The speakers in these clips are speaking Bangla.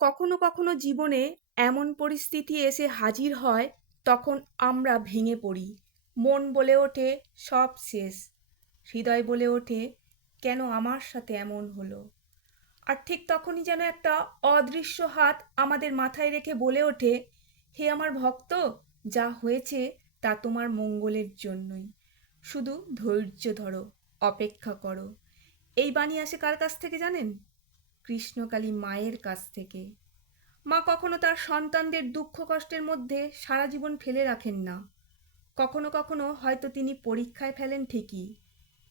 কখনো কখনো জীবনে এমন পরিস্থিতি এসে হাজির হয়, তখন আমরা ভেঙে পড়ি। মন বলে ওঠে সব শেষ। হৃদয় বলে ওঠে কেন আমার সাথে এমন হলো। আর ঠিক তখনই যেন একটা অদৃশ্য হাত আমাদের মাথায় রেখে বলে ওঠে, হে আমার ভক্ত, যা হয়েছে তা তোমার মঙ্গলের জন্যই। শুধু ধৈর্য ধরো, অপেক্ষা করো। এই বাণী আসে কার কাছ থেকে জানেন? কৃষ্ণকালী মায়ের কাছ থেকে। মা কখনো তার সন্তানদের দুঃখ কষ্টের মধ্যে সারা জীবন ফেলে রাখেন না। কখনো কখনো হয়তো তিনি পরীক্ষায় ফেলেন ঠিকই।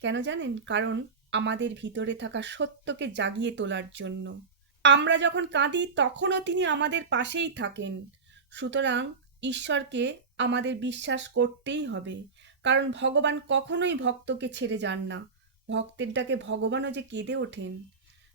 কেন জানেন? কারণ আমাদের ভিতরে থাকা সত্যকে জাগিয়ে তোলার জন্য। আমরা যখন কাঁদি তখনও তিনি আমাদের পাশেই থাকেন। সুতরাং ঈশ্বরকে আমাদের বিশ্বাস করতেই হবে, কারণ ভগবান কখনোই ভক্তকে ছেড়ে যান না। ভক্তের ডাকে ভগবানও যে কেঁদে ওঠেন।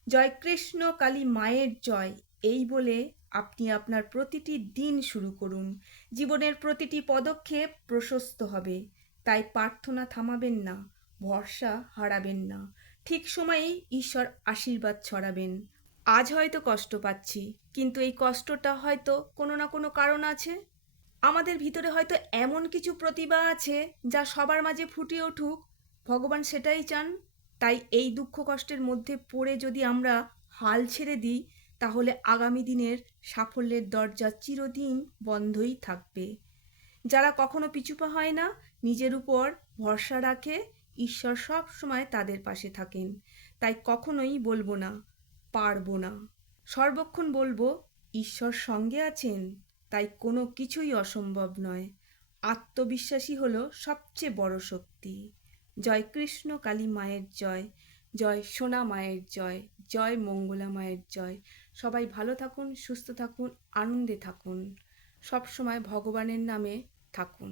জয় কৃষ্ণ কালী মায়ের জয়, এই বলে আপনি আপনার প্রতিটি দিন শুরু করুন। জীবনের প্রতিটি পদক্ষেপ প্রশস্ত হবে। তাই প্রার্থনা থামাবেন না, ভরসা হারাবেন না। ঠিক সময়েই ঈশ্বর আশীর্বাদ ছড়াবেন। আজ হয়তো কষ্ট পাচ্ছি, কিন্তু এই কষ্টটা হয়তো কোনো না কোনো কারণ আছে। আমাদের ভিতরে হয়তো এমন কিছু প্রতিভা আছে যা সবার মাঝে ফুটে উঠুক। ভগবান সেটাই চান। তাই এই দুঃখ কষ্টের মধ্যে পড়ে যদি আমরা হাল ছেড়ে দিই, তাহলে আগামী দিনের সাফল্যের দরজা চিরদিন বন্ধই থাকবে। যারা কখনো পিছুপা হয় না, নিজের উপর ভরসা রাখে, ঈশ্বর সব সময় তাদের পাশে থাকেন। তাই কখনোই বলবো না পারবো না, সর্বক্ষণ বলবো ঈশ্বর সঙ্গে আছেন, তাই কোনো কিছুই অসম্ভব নয়। আত্মবিশ্বাসী হলো সবচেয়ে বড় শক্তি। জয় কৃষ্ণ কালী মায়ের জয়, জয় সোনা মায়ের জয়, জয় মঙ্গলা মায়ের জয়। সবাই ভালো থাকুন, সুস্থ থাকুন, আনন্দে থাকুন, সব সময় ভগবানের নামে থাকুন।